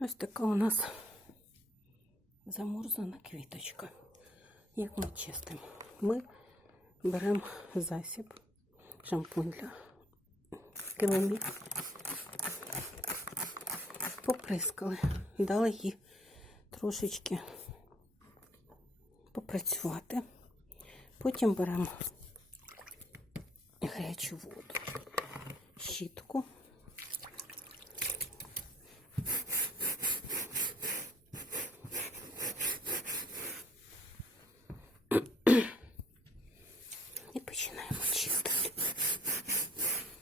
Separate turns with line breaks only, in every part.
Ось така у нас замурзана квіточка. Як ми чистимо? Ми беремо засіб, шампунь для килимів, поприскали, дали їй трошечки попрацювати. Потім беремо гарячу воду, щітку. І починаємо чистити. Так,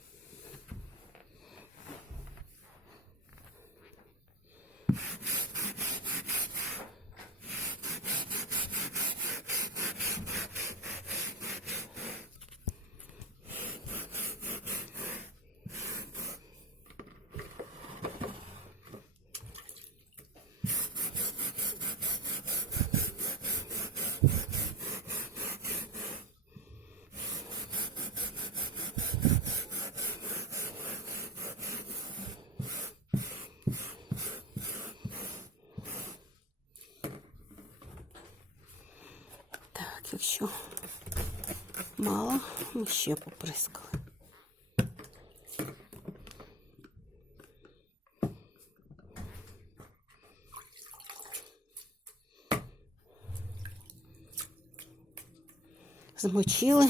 якщо мало, ми ще поприскали. Змочили.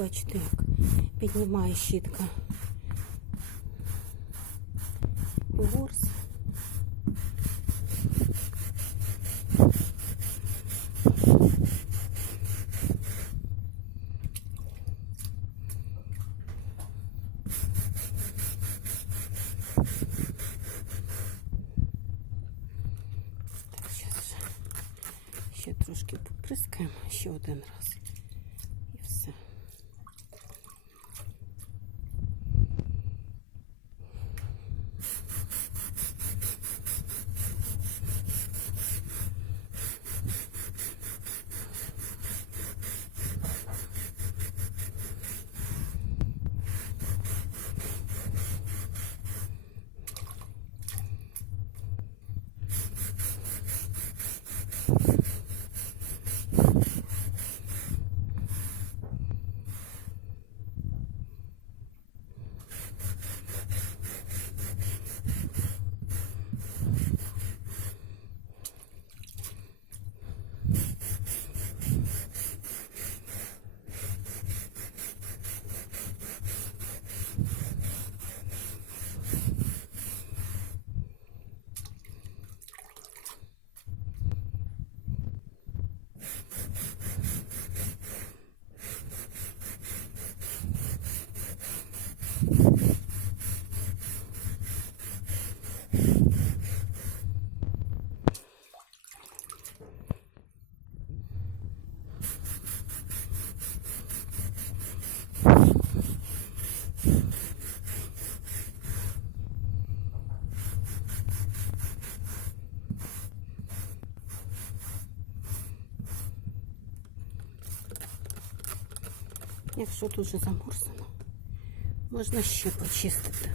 бачите, як піднімає щітка ворс. Так, зараз ще трошки поприскаємо ще один раз. Якщо дуже заморсено, можна ще почистити,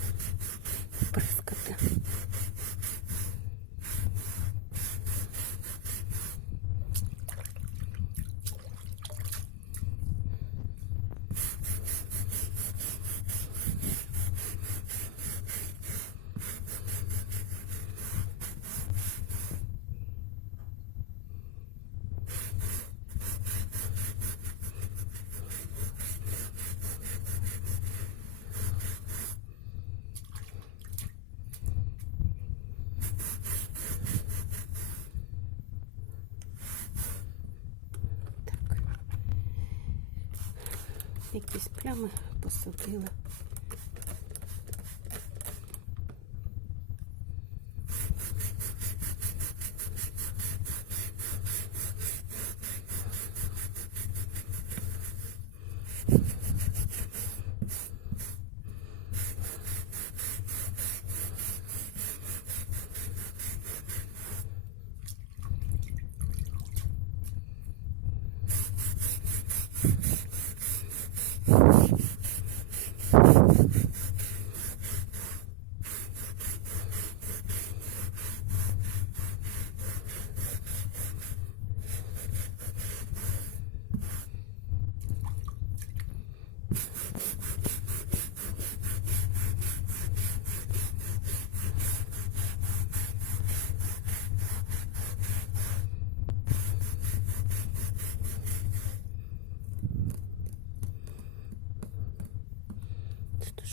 якісь плями посадила.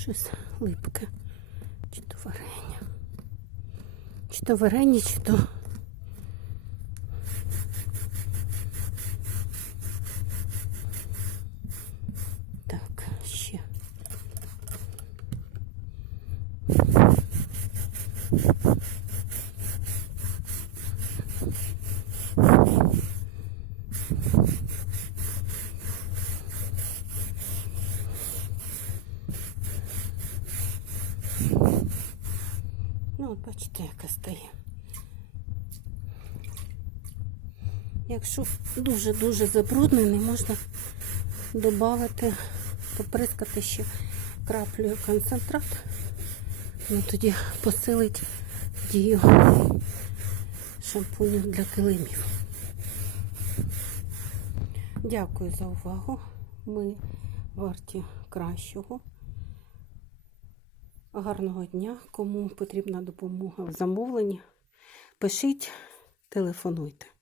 Щось липке. Чи то варення. Чи то варення, чи то. Так, ще. Ну, от бачите, яка стає. Якщо дуже-дуже забруднений, можна додати, поприскати ще краплею концентрат. Ну, тоді посилить дію шампуню для килимів. Дякую за увагу. Ми варті кращого. Гарного дня. Кому потрібна допомога в замовленні, пишіть, телефонуйте.